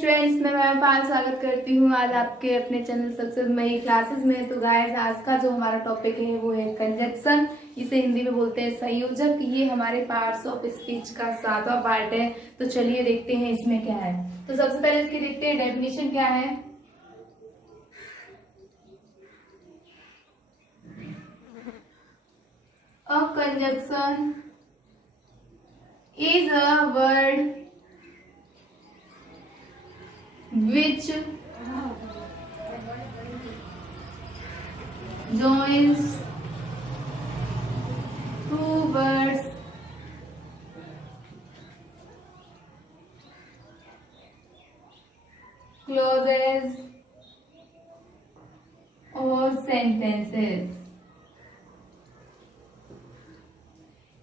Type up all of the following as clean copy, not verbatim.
Students, मैं पाल स्वागत करती हूँ आज आपके अपने चैनल सक्सेस मई क्लासेस में। तो गाइस, आज का जो हमारा टॉपिक है वो है कंजक्शन। इसे हिंदी में बोलते हैं संयोजक। ये हमारे पार्ट्स ऑफ स्पीच का 7वां पार्ट है। तो चलिए देखते हैं इसमें क्या है। तो सबसे पहले इसकी देखते हैं डेफिनेशन क्या है। अ conjunction is a word which joins two words clauses or sentences।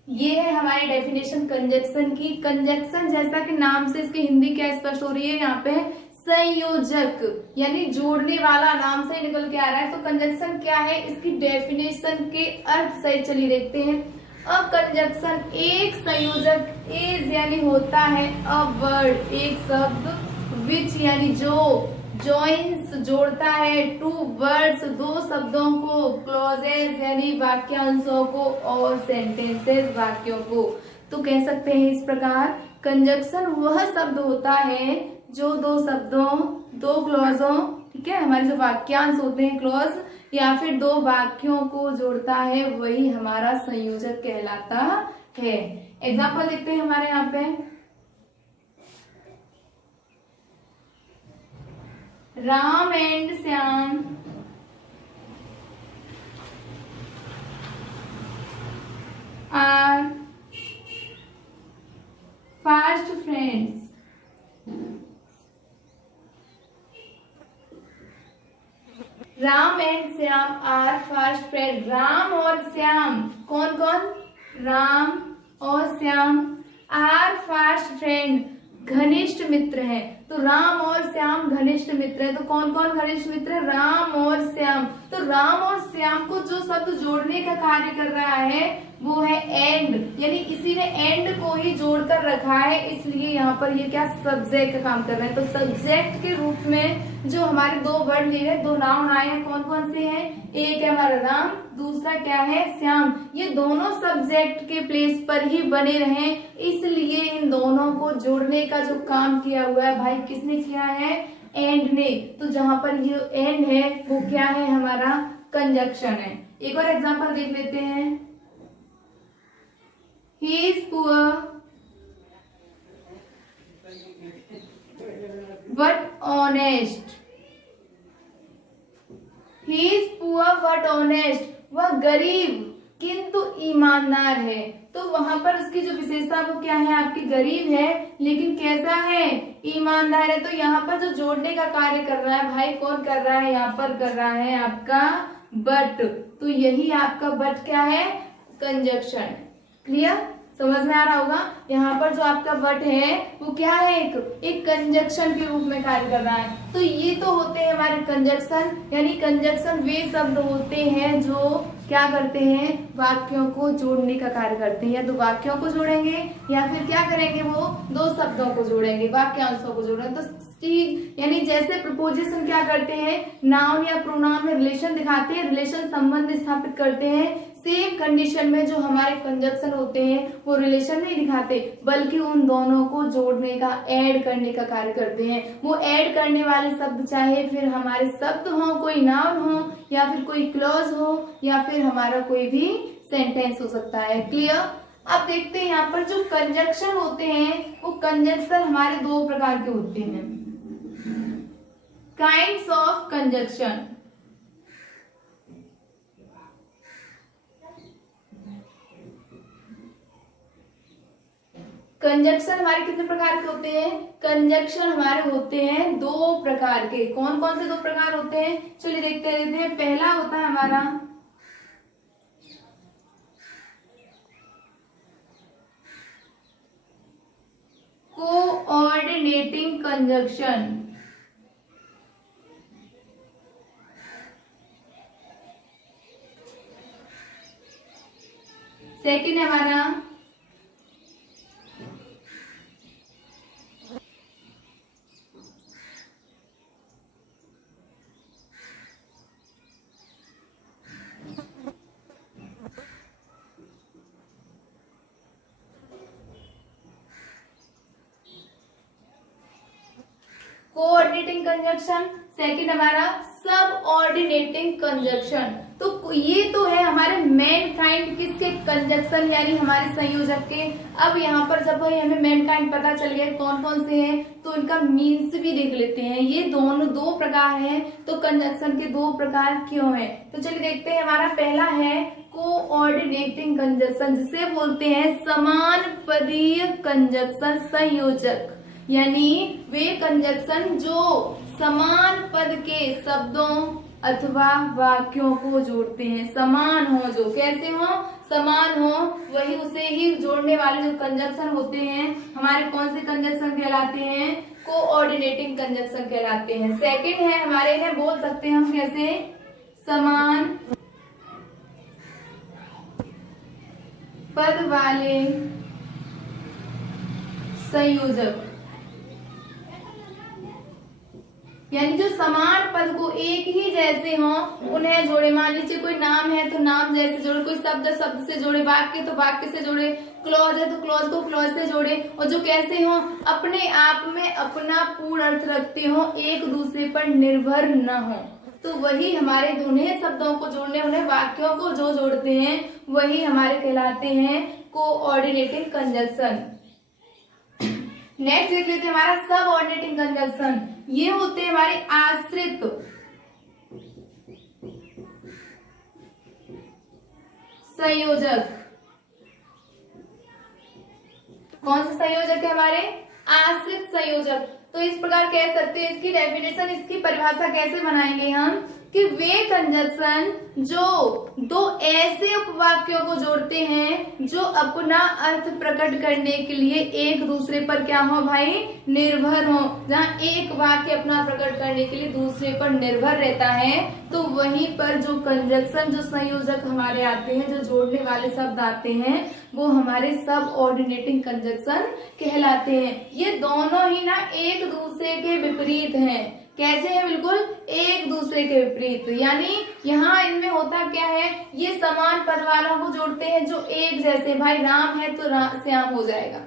ये है हमारी डेफिनेशन कंजक्शन की। कंजक्शन जैसा कि नाम से इसकी हिंदी क्या स्पष्ट हो रही है, यहाँ पे संयोजक यानी जोड़ने वाला, नाम से ही निकल के आ रहा है। तो कंजक्शन क्या है, इसकी डेफिनेशन के अर्थ सही चलिए देखते हैं। अ कंजक्शन एक संयोजक, इज यानी होता है, अ वर्ड एक शब्द, विच यानी जो, जॉइंस जोड़ता है, टू वर्ड्स दो शब्दों को, क्लॉजेस यानी वाक्यांशों को, और सेंटेंसेस वाक्यों को। तो कह सकते हैं इस प्रकार, कंजक्शन वह शब्द होता है जो दो शब्दों, दो क्लॉजों, ठीक है, हमारे जो वाक्यांश होते हैं क्लॉज, या फिर दो वाक्यों को जोड़ता है, वही हमारा संयोजक कहलाता है। एग्जाम्पल देखते हैं हमारे यहाँ पे। Ram and Shyam are fast friends. Ram and Shyam are fast friend. Ram और श्याम, कौन कौन, राम और श्याम, आर फास्ट फ्रेंड घनिष्ठ मित्र हैं। तो राम और श्याम घनिष्ठ मित्र हैं। तो कौन कौन घनिष्ठ मित्र है, राम और श्याम। तो राम और श्याम को जो शब्द जोड़ने का कार्य कर रहा है वो है एंड, यानी किसी ने एंड को ही जोड़कर रखा है, इसलिए यहाँ पर ये क्या सब्जेक्ट का काम कर रहे हैं। तो सब्जेक्ट के रूप में जो हमारे दो वर्ड लिए हैं, दो नाउन आए हैं, कौन कौन से हैं, एक है हमारा राम, दूसरा क्या है श्याम। ये दोनों सब्जेक्ट के प्लेस पर ही बने रहे, इसलिए इन दोनों को जोड़ने का जो काम किया हुआ है भाई किसने किया है, एंड ने। तो जहां पर ये एंड है वो क्या है, हमारा कंजक्शन है। एक और एग्जांपल देख लेते हैं। He is poor but honest। He is poor but honest। वह गरीब किंतु ईमानदार है। तो वहां पर उसकी जो विशेषता वो क्या है, आपकी गरीब है लेकिन कैसा है, ईमानदार है। तो यहाँ पर जो जोड़ने का कार्य कर रहा है भाई, कौन कर रहा है, यहाँ पर कर रहा है आपका बट। तो यही आपका बट क्या है, कंजक्शन। क्लियर, समझ में आ रहा होगा। यहाँ पर जो आपका बट है वो क्या है, एक कंजक्शन के रूप में कार्य कर रहा है। तो ये तो होते हैं हमारे कंजक्शन, यानी कंजक्शन वे शब्द होते हैं जो क्या करते हैं, वाक्यों को जोड़ने का कार्य करते हैं। या तो वाक्यों को जोड़ेंगे या फिर क्या करेंगे, वो दो शब्दों को जोड़ेंगे, वाक्यांशों को जोड़ेंगे। तो यानी जैसे प्रपोजिशन क्या करते हैं, नाउन या प्रोनाउन में रिलेशन दिखाते हैं, रिलेशन संबंध स्थापित करते हैं। सेम कंडीशन में जो हमारे कंजक्शन होते हैं वो रिलेशन नहीं दिखाते, बल्कि उन दोनों को जोड़ने का, ऐड करने का कार्य करते हैं। वो ऐड करने वाले शब्द चाहे फिर हमारे शब्द हो, कोई नाउन हो, या फिर कोई क्लॉज हो, या फिर हमारा कोई भी सेंटेंस हो सकता है। क्लियर। अब देखते हैं यहाँ पर जो कंजक्शन होते हैं, वो कंजक्शन हमारे दो प्रकार के होते हैं, काइंड्स ऑफ कंजक्शन। कंजक्शन हमारे कितने प्रकार के होते हैं, कंजक्शन हमारे होते हैं दो प्रकार के। कौन कौन से दो प्रकार होते हैं, चलिए देखते हैं। पहला होता है हमारा कोऑर्डिनेटिंग कंजक्शन। सेकंड है हमारा कोऑर्डिनेटिंग कंजक्शन, सेकंड हमारा सब ऑर्डिनेटिंग कंजक्शन। तो ये तो है हमारे मेन काइंड किसके, कंजक्शन यानी हमारे संयोजक के। अब यहाँ पर जब भाई हमें मेन काइंड पता चल गया कौन कौन से हैं, तो इनका मीन्स भी देख लेते हैं। ये दोनों दो प्रकार हैं, तो कंजक्शन के दो प्रकार क्यों हैं, तो चलिए देखते हैं। हमारा पहला है कोऑर्डिनेटिंग कंजक्शन, जिसे बोलते हैं समान पदीय कंजक्शन संयोजक, यानी वे कंजक्शन जो समान पद के शब्दों अथवा वाक्यों को जोड़ते हैं। समान हो, जो कैसे हो, समान हो, वही उसे ही जोड़ने वाले जो कंजक्शन होते हैं हमारे कौन से कंजक्शन कहलाते हैं, कोऑर्डिनेटिंग कंजक्शन कहलाते हैं। सेकंड है हमारे, इन्हें बोल सकते हैं हम कैसे, समान पद वाले संयोजक, यानी जो समान पद को एक ही जैसे हो उन्हें जोड़े। मान लीजिए कोई नाम है तो नाम जैसे जोड़े, कोई शब्द शब्द से जोड़े, वाक्य तो वाक्य से जोड़े, क्लॉज है तो क्लॉज को क्लॉज से जोड़े, और जो कैसे हो, अपने आप में अपना पूर्ण अर्थ रखते हो, एक दूसरे पर निर्भर न हो। तो वही हमारे उन्हें शब्दों को जोड़ने, उन्हें वाक्यों को जो जोड़ते हैं वही हमारे कहलाते हैं कोऑर्डिनेटिंग कंजक्शन। नेक्स्ट देख लेते हैं हमारा सब ऑर्डिनेटिंग कंजक्शन। ये होते हैं हमारे आश्रित संयोजक। कौन से संयोजक है हमारे, आश्रित संयोजक। तो इस प्रकार कह सकते हैं, इसकी डेफिनेशन, इसकी परिभाषा कैसे बनाएंगे हम, कि वे कंजक्शन जो दो ऐसे उपवाक्यों को जोड़ते हैं जो अपना अर्थ प्रकट करने के लिए एक दूसरे पर क्या हो भाई, निर्भर हो। जहाँ एक वाक्य अपना प्रकट करने के लिए दूसरे पर निर्भर रहता है, तो वहीं पर जो कंजक्शन, जो संयोजक हमारे आते हैं, जो जोड़ने वाले शब्द आते हैं, वो हमारे सब ऑर्डिनेटिंग कंजक्शन कहलाते हैं। ये दोनों ही ना एक दूसरे के विपरीत हैं। कैसे है, बिल्कुल एक दूसरे के विपरीत। यानी यहाँ इनमें होता क्या है, ये समान पद वालों को जोड़ते हैं जो एक जैसे, भाई राम है तो श्याम हो जाएगा,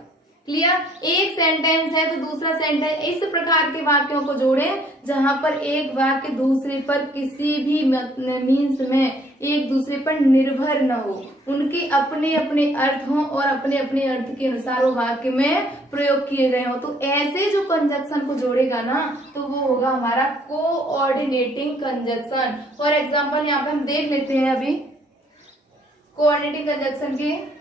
क्लियर। एक सेंटेंस है तो दूसरा सेंटेंस, इस प्रकार के वाक्यों को जोड़े जहां पर एक वाक्य दूसरे पर किसी भी मीन्स में एक दूसरे पर निर्भर न हो, उनके अपने अपने अर्थ हों और अपने अपने अर्थ के अनुसार वो वाक्य में प्रयोग किए गए हों। तो ऐसे जो कंजक्शन को जोड़ेगा ना, तो वो होगा हमारा कोऑर्डिनेटिंग कंजक्शन। फॉर एग्जाम्पल यहाँ पे हम देख लेते हैं अभी कोऑर्डिनेटिंग कंजक्शन के।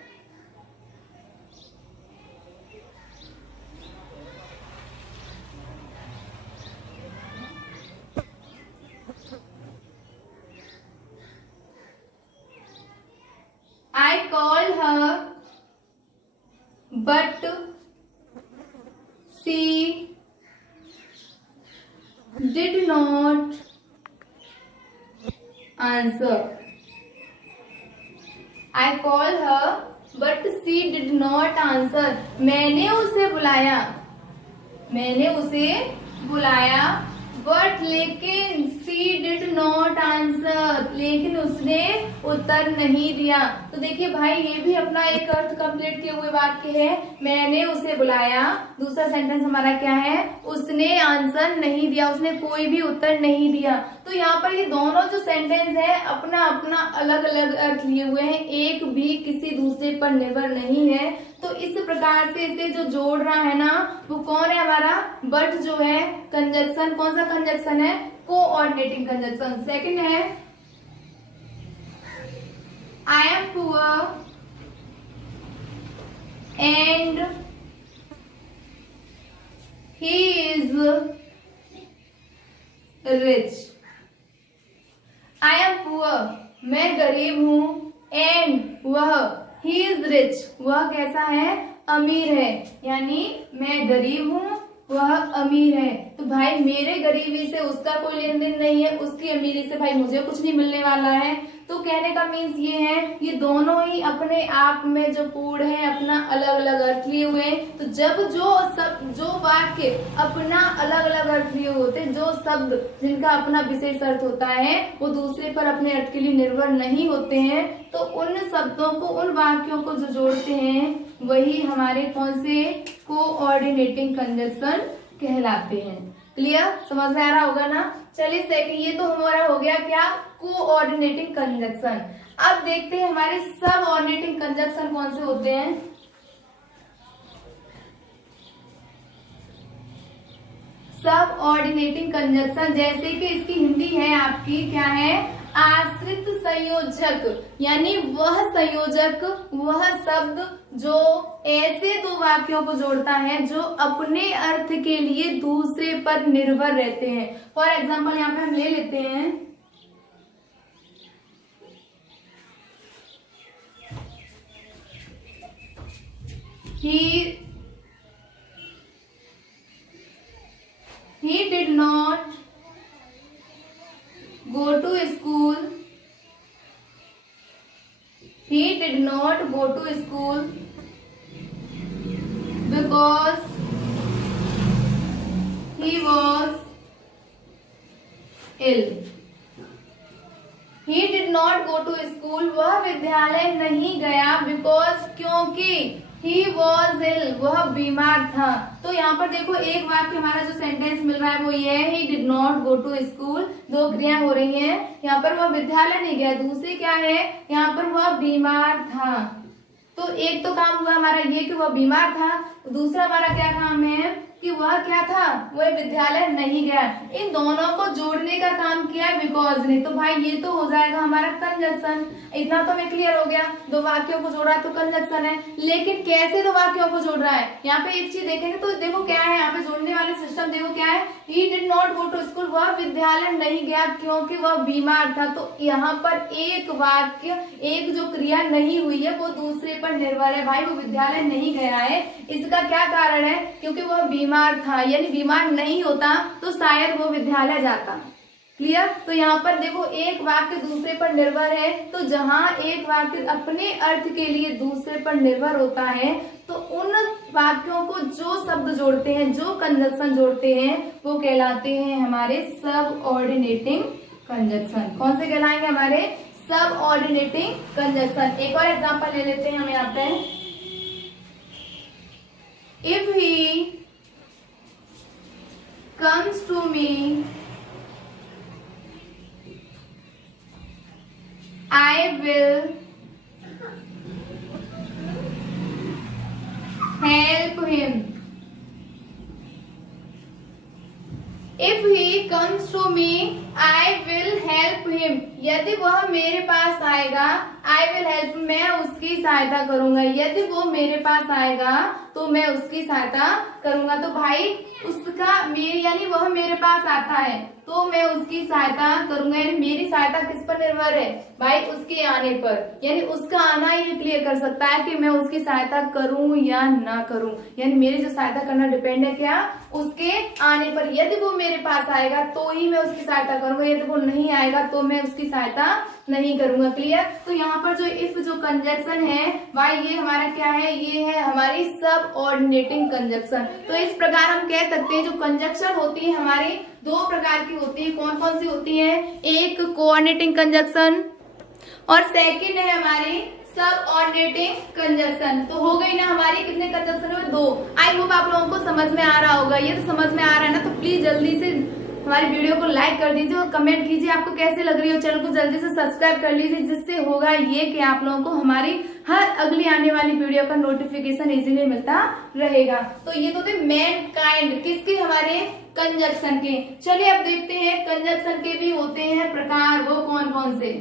I called her, but she did not answer. I called her, but she did not answer. मैंने उसे बुलाया, बट लेकिन she did not answer, लेकिन उसने उत्तर नहीं दिया। तो देखिए भाई, ये भी अपना एक अर्थ कंप्लीट किए हुए वाक्य है। मैंने उसे बुलाया, दूसरा सेंटेंस हमारा क्या है, उसने आंसर नहीं दिया, उसने कोई भी उत्तर नहीं दिया। तो यहाँ पर ये दोनों जो सेंटेंस है अपना अपना अलग अलग अर्थ लिए हुए हैं, एक भी किसी दूसरे पर निर्भर नहीं है। तो इस प्रकार से इसे जो जोड़ रहा है ना, वो कौन है हमारा, बट जो है कंजक्शन, कौन सा कंजक्शन है, कोऑर्डिनेटिंग कंजक्शन। सेकंड है I am poor and he is rich. I am poor, मैं गरीब हूं, एंड वह, ही इज रिच, वह कैसा है, अमीर है। यानी मैं गरीब हूँ, वह अमीर है। तो भाई मेरे गरीबी से उसका कोई लेन देन नहीं है, उसकी अमीरी से भाई मुझे कुछ नहीं मिलने वाला है। तो कहने का मीन्स ये है, ये दोनों ही अपने आप में जो पूर्ण है अपना अलग अलग अर्थ लिए हुए हैं। तो जब जो वाक्य अपना अलग अलग अर्थ लिए होते हैं, जो शब्द जिनका अपना विशेष अर्थ होता है वो दूसरे पर अपने अर्थ के लिए निर्भर नहीं होते हैं, तो उन शब्दों को, उन वाक्यों को जो जोड़ते हैं वही हमारे कौन से कोऑर्डिनेटिंग कंजक्शन कहलाते हैं। क्लियर, समझ में आ रहा होगा ना। चलिए सेकंड, ये तो हमारा हो गया क्या, कोऑर्डिनेटिंग कंजक्शन। अब देखते हैं हमारे सब ऑर्डिनेटिंग कंजक्शन कौन से होते हैं। सब ऑर्डिनेटिंग कंजक्शन, जैसे कि इसकी हिंदी है आपकी क्या है, आश्रित संयोजक, यानी वह संयोजक, वह शब्द जो ऐसे दो वाक्यों को जोड़ता है जो अपने अर्थ के लिए दूसरे पर निर्भर रहते हैं। फॉर एग्जाम्पल यहाँ पे हम ले लेते हैं, he did not go to school. He did not go to school because he was ill. He did not go to school, वह विद्यालय नहीं गया, because क्योंकि he was ill, वह बीमार था। तो यहाँ पर देखो एक वाक्य हमारा जो सेंटेंस मिल रहा है वो ये है, he did not go to school, दो क्रिया हो रही हैं, यहाँ पर वह विद्यालय नहीं गया, दूसरी क्या है, यहाँ पर वह बीमार था। तो एक तो काम हुआ हमारा ये कि वह बीमार था, दूसरा हमारा क्या काम है कि वह क्या था, वह विद्यालय नहीं गया। इन दोनों को जोड़ने का काम किया है बिकॉज ने, तो भाई ये तो हो जाएगा हमारा कंजक्शन। इतना तो हमें क्लियर हो गया, दो वाक्यों को जोड़ा तो कंजक्शन है। लेकिन कैसे दो वाक्यों को जोड़ रहा है, यहाँ पे एक चीज देखेंगे तो देखो क्या है, यहाँ पे जोड़ने वाले सिस्टम देखो क्या है, he did not go to school, वह विद्यालय नहीं गया क्योंकि वह बीमार था। तो यहाँ पर एक वाक्य, एक जो क्रिया नहीं हुई है वो दूसरे पर निर्भर है। भाई वो विद्यालय नहीं गया है, इसका क्या कारण है, क्योंकि वह बीमार था, यानी बीमार नहीं होता तो शायद वो विद्यालय जाता। क्लियर। तो यहाँ पर देखो एक वाक्य दूसरे पर निर्भर है, तो जहां एक वाक्य अपने अर्थ के लिए दूसरे पर निर्भर होता है तो उन वाक्यों को जो शब्द जोड़ते हैं, जो कंजक्शन जोड़ते हैं वो कहलाते हैं हमारे सब ऑर्डिनेटिंग कंजक्शन। कौन से कहलाएंगे, हमारे सब ऑर्डिनेटिंग कंजक्शन। एक और एग्जांपल ले लेते हैं हम यहाँ पे, if he comes to me I will help him. If he comes to me, I will help him. यदि वह मेरे पास आएगा, I will help, मैं उसकी सहायता करूंगा। यदि वो मेरे पास आएगा तो मैं उसकी सहायता करूंगा। तो भाई उसका मेरी, यानी वह मेरे पास आता है तो मैं उसकी सहायता करूंगा, यानी मेरी सहायता किस पर निर्भर है भाई, उसके आने पर। यानी उसका आना ही क्लियर कर सकता है कि मैं उसकी सहायता करूं या ना करूं, यानी मेरी जो सहायता करना डिपेंड है क्या, उसके आने पर। यदि वो मेरे पास आएगा तो ही मैं उसकी सहायता करूंगा, यदि वो नहीं आएगा तो मैं उसकी सहायता नहीं करूंगा। क्लियर। तो यहाँ पर जो इफ जो कंजक्शन है भाई ये हमारा क्या है, ये है हमारी सब ऑर्डिनेटिंग कंजक्शन। तो इस प्रकार हम कह सकते हैं जो कंजक्शन होती है हमारी दो प्रकार की होती है। कौन कौन सी होती है, एक कोऑर्डिनेटिंग कंजक्शन और सेकंड है हमारी सब ऑर्डिनेटिंग कंजक्शन। तो हो गई ना हमारी कितने कंजक्शन है, दो। आई होप आप लोगों को समझ में आ रहा होगा। ये तो समझ में आ रहा है ना, तो प्लीज जल्दी से हमारी वीडियो को लाइक कर दीजिए और कमेंट कीजिए आपको कैसे लग रही है। चैनल को जल्दी से सब्सक्राइब कर लीजिए, जिससे होगा ये कि आप लोगों को हमारी हर अगली आने वाली वीडियो का नोटिफिकेशन इजीली मिलता रहेगा। तो ये तो थे मेन काइंड किसके, हमारे कंजक्शन के। चलिए अब देखते हैं कंजक्शन के भी होते हैं प्रकार, वो कौन कौन से।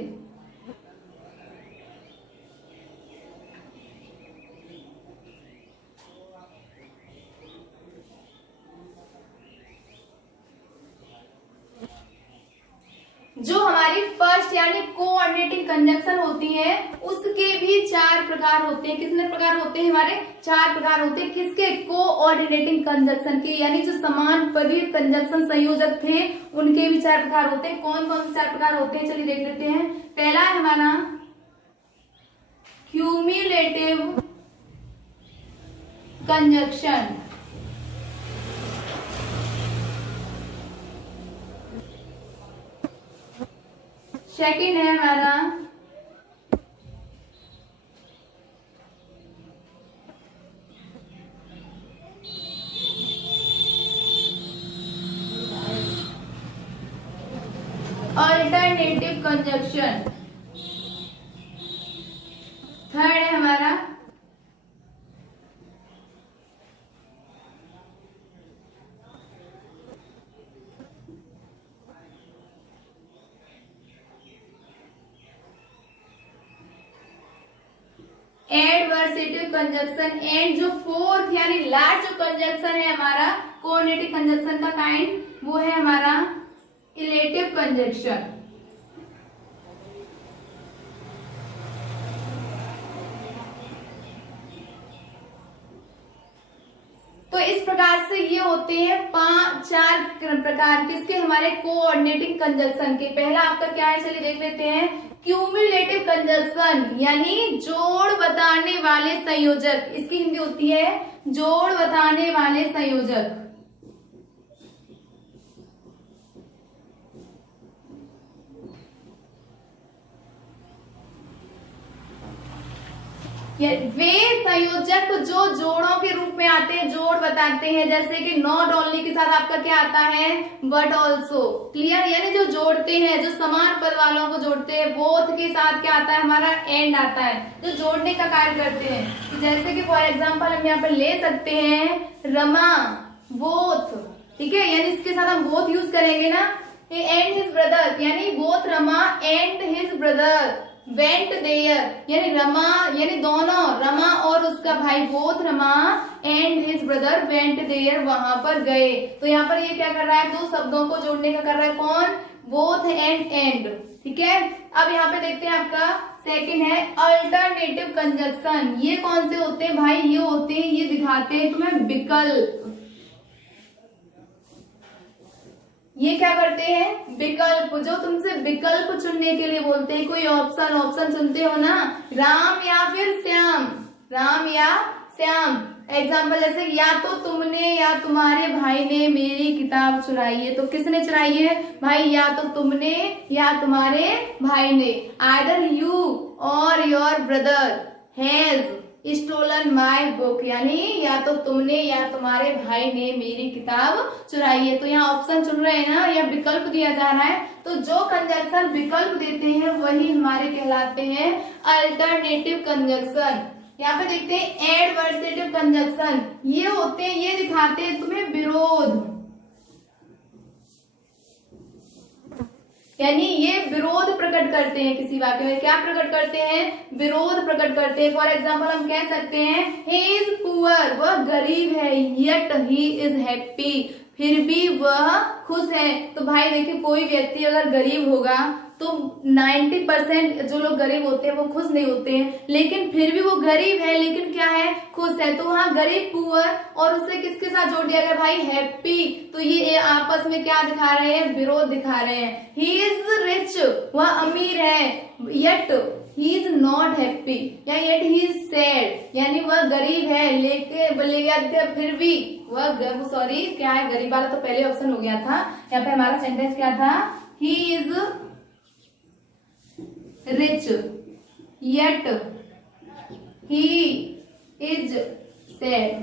जो हमारी फर्स्ट यानी कोऑर्डिनेटिंग कंजक्शन होती है उसके भी चार प्रकार होते हैं। कितने प्रकार होते हैं, हमारे चार प्रकार होते हैं। किसके, कोऑर्डिनेटिंग कंजक्शन के, यानी जो समान पदी कंजक्शन संयोजक थे उनके भी चार प्रकार होते हैं। कौन कौन से चार प्रकार होते हैं, चलिए देख लेते हैं। पहला है हमारा क्यूम्युलेटिव कंजक्शन, सेकंड है हमारा अल्टरनेटिव कंजक्शन। थर्ड है हमारा एडवर्सेटिव कंजक्शन। एंड जो फोर्थ यानी लास्ट जो कंजक्शन है हमारा कोऑर्डिनेटिव कंजक्शन का काइंड, वो है हमारा इलेटिव कंजक्शन। तो इस प्रकार से ये होते हैं चार प्रकार के इसके हमारे कोऑर्डिनेटिंग कंजक्शन के। पहला आपका क्या है, चलिए देख लेते हैं। क्यूमुलेटिव कंजक्शन यानी जोड़ बताने वाले संयोजक, इसकी हिंदी होती है जोड़ बताने वाले संयोजक। वे संयोजक जो जोड़ों के रूप में आते हैं, जोड़ बताते हैं, जैसे कि नॉट ओनली के साथ आपका क्या आता है, बट ऑल्सो। क्लियर, यानी जो जोड़ते हैं, जो समान पद वालों को जोड़ते हैं। बोथ के साथ क्या आता है हमारा, एंड आता है, जो जोड़ने का कार्य करते हैं। तो जैसे कि फॉर एग्जाम्पल हम यहाँ पर ले सकते हैं रमा, बोथ, ठीक है, यानी इसके साथ हम बोथ यूज करेंगे ना। एंड हिज ब्रदर यानी both Rama and his brother went there, यानी रमा यानी दोनों, रमा और उसका भाई, both Rama and his brother went there, वहां पर गए। तो यहाँ पर ये क्या कर रहा है, दो शब्दों को जोड़ने का कर रहा है, कौन, बोथ एंड, ठीक है। अब यहाँ पे देखते हैं आपका सेकंड है अल्टरनेटिव कंजक्शन। ये कौन से होते हैं भाई, ये होते हैं, ये दिखाते हैं तुम्हें विकल्प। ये क्या करते हैं, विकल्प, जो तुमसे विकल्प चुनने के लिए बोलते हैं। कोई ऑप्शन चुनते हो ना, राम या फिर श्याम, राम या श्याम। एग्जाम्पल जैसे या तो तुमने या तुम्हारे भाई ने मेरी किताब चुराई है। तो किसने चुराई है भाई, या तो तुमने या तुम्हारे भाई ने। आइदर यू और your brother has stolen my book, यानी या तो तुमने या तुम्हारे भाई ने मेरी किताब चुराई है। तो यहाँ ऑप्शन चुन रहे हैं ना, या विकल्प दिया जा रहा है। तो जो कंजक्शन विकल्प देते हैं वही हमारे कहलाते हैं अल्टरनेटिव कंजक्शन। यहाँ पे देखते हैं एडवर्सेटिव कंजक्शन। ये होते हैं, ये दिखाते हैं तुम्हें विरोध, यानी ये विरोध प्रकट करते हैं किसी वाक्य में। क्या प्रकट करते हैं, विरोध प्रकट करते हैं। फॉर एग्जाम्पल हम कह सकते हैं ही इज पुअर, वह गरीब है, येट ही इज हैप्पी, फिर भी वह खुश है। तो भाई देखिए, कोई व्यक्ति अगर गरीब होगा तो 90% जो लोग गरीब होते हैं वो खुश नहीं होते हैं, लेकिन फिर भी वो गरीब है, लेकिन क्या है, खुश है। तो वहाँ गरीब, पुअर, और उससे किसके साथ जोड़ दिया गया भाई, हैप्पी। तो ये आपस में क्या दिखा रहे हैं, विरोध दिखा रहे हैं। ही इज रिच, वह अमीर है, yet he is not happy, या येट ही इज सैड, यानी वह गरीब है लेकिन फिर भी वह, सॉरी क्या है, गरीब वाला तो पहले ऑप्शन हो गया था। यहाँ पे हमारा सेंटेंस क्या था, he is rich yet he is sad,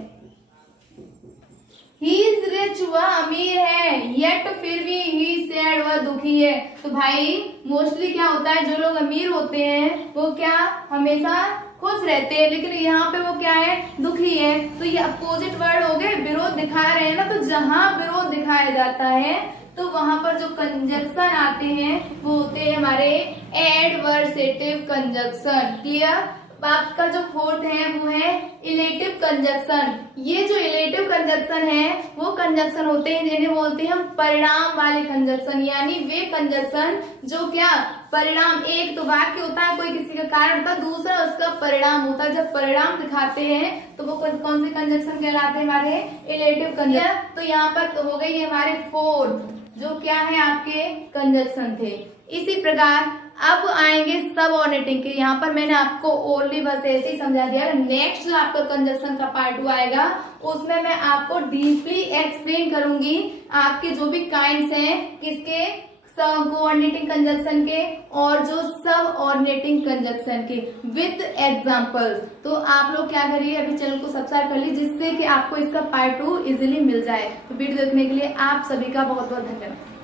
he is rich, वह अमीर है, yet फिर भी he is sad, वह दुखी है। तो भाई मोस्टली क्या होता है, जो लोग अमीर होते हैं वो क्या हमेशा खुश रहते हैं, लेकिन यहाँ पे वो क्या है, दुखी है। तो ये अपोजिट वर्ड हो गए, विरोध दिखा रहे हैं ना। तो जहां विरोध दिखाया जाता है तो वहां पर जो कंजक्शन आते हैं वो होते हैं हमारे एडवर्सेटिव कंजक्शन। क्लियर। आपका जो फोर्थ है वो है इलेटिव कंजक्शन। ये जो इलेटिव कंजक्शन है वो कंजक्शन होते हैं जिन्हें बोलते हैं हम परिणाम वाले कंजक्शन, यानी वे कंजक्शन जो क्या परिणाम, एक तो वाक्य होता है कोई किसी का कारण होता है, दूसरा उसका परिणाम होता है। जब परिणाम दिखाते हैं तो वो कौन से कंजक्शन कहलाते हैं, हमारे इलेटिव कंजक्शन। तो यहाँ पर तो हो गई हमारे फोर्थ, जो क्या है आपके कंजक्शन थे। इसी प्रकार अब आएंगे सब ऑर्डिनेटिंग के। यहाँ पर मैंने आपको ओनली बस ऐसे ही समझा दिया। नेक्स्ट जो आपका कंजक्शन का पार्ट 2 आएगा उसमें मैं आपको डीपली एक्सप्लेन करूंगी आपके जो भी काइंड्स हैं किसके, कोऑर्डिनेटिंग कंजक्शन के और जो सब ऑर्डिनेटिंग कंजक्शन के विद एग्जांपल्स। तो आप लोग क्या करिए, अभी चैनल को सब्सक्राइब कर लीजिए जिससे कि आपको इसका पार्ट 2 इजीली मिल जाए। तो वीडियो देखने के लिए आप सभी का बहुत बहुत धन्यवाद।